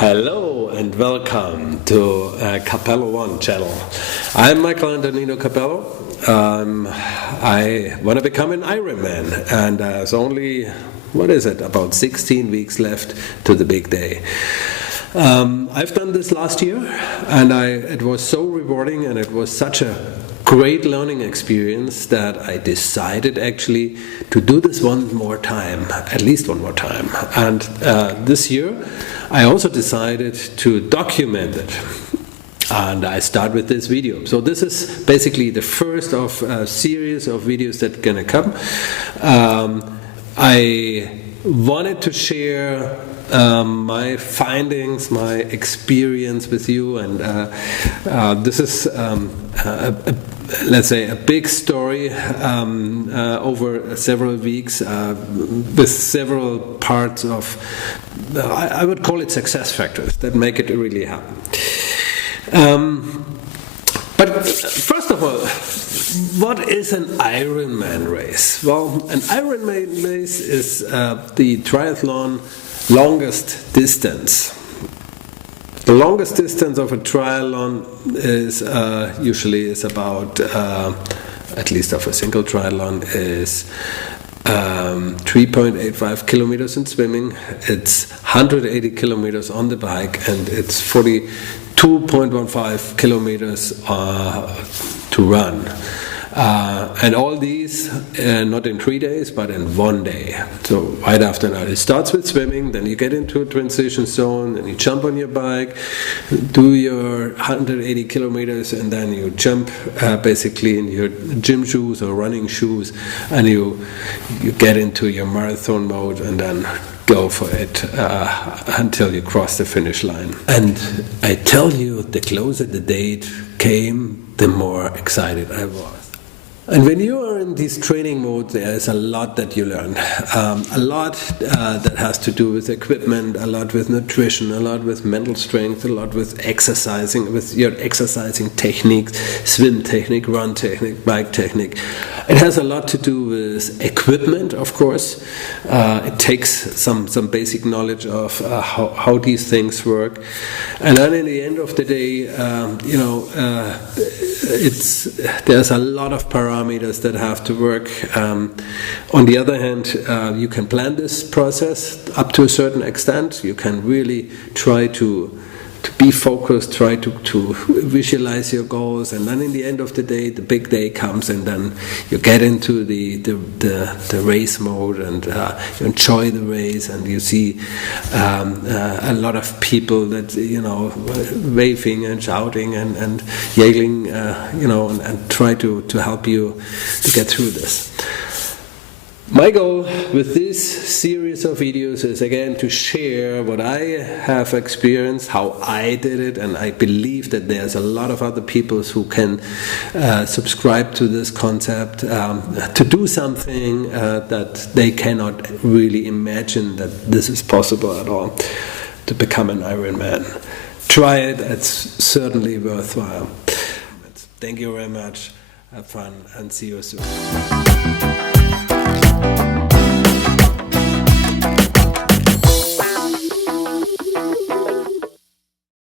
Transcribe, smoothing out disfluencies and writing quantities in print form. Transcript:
Hello and welcome to Capello One channel. I'm Michael Antonino Capello. I want to become an Ironman, and there's only, about 16 weeks left to the big day. I've done this last year, and it was so rewarding, and it was such a great learning experience that I decided actually to do this one more time, at least one more time. And this year I also decided to document it. And I start with this video. So this is basically the first of a series of videos that are gonna come. I wanted to share my findings, my experience with you, and this is let's say a big story over several weeks with several parts of, I would call it success factors that make it really happen. But first of all, what is an Ironman race? Well, an Ironman race is the triathlon longest distance. The longest distance of a triathlon is usually about, at least of a single triathlon, is 3.85 kilometers in swimming. It's 180 kilometers on the bike, and it's 42.15 kilometers to run. And all these not in 3 days but in 1 day. So right after that, it starts with swimming, then you get into a transition zone, and you jump on your bike, do your 180 kilometers, and then you jump basically in your gym shoes or running shoes, and you get into your marathon mode, and then go for it until you cross the finish line. And I tell you, the closer the date came, the more excited I was. And when you are in this training mode, there is a lot that you learn. A lot that has to do with equipment, a lot with nutrition, a lot with mental strength, a lot with exercising, with your exercising techniques, swim technique, run technique, bike technique. It has a lot to do with equipment, of course. It takes some basic knowledge of how these things work. And then in the end of the day, there's a lot of parameters that have to work. On the other hand, you can plan this process up to a certain extent. You can really try to be focused, try to visualize your goals, and then in the end of the day, the big day comes, and then you get into the race mode, and you enjoy the race, and you see a lot of people that waving and shouting and yelling, and try to help you to get through this. My goal with this series of videos is again to share what I have experienced, how I did it, and I believe that there's a lot of other people who can subscribe to this concept, to do something that they cannot really imagine that this is possible at all, to become an Ironman. Try it, it's certainly worthwhile. Thank you very much, have fun, and see you soon.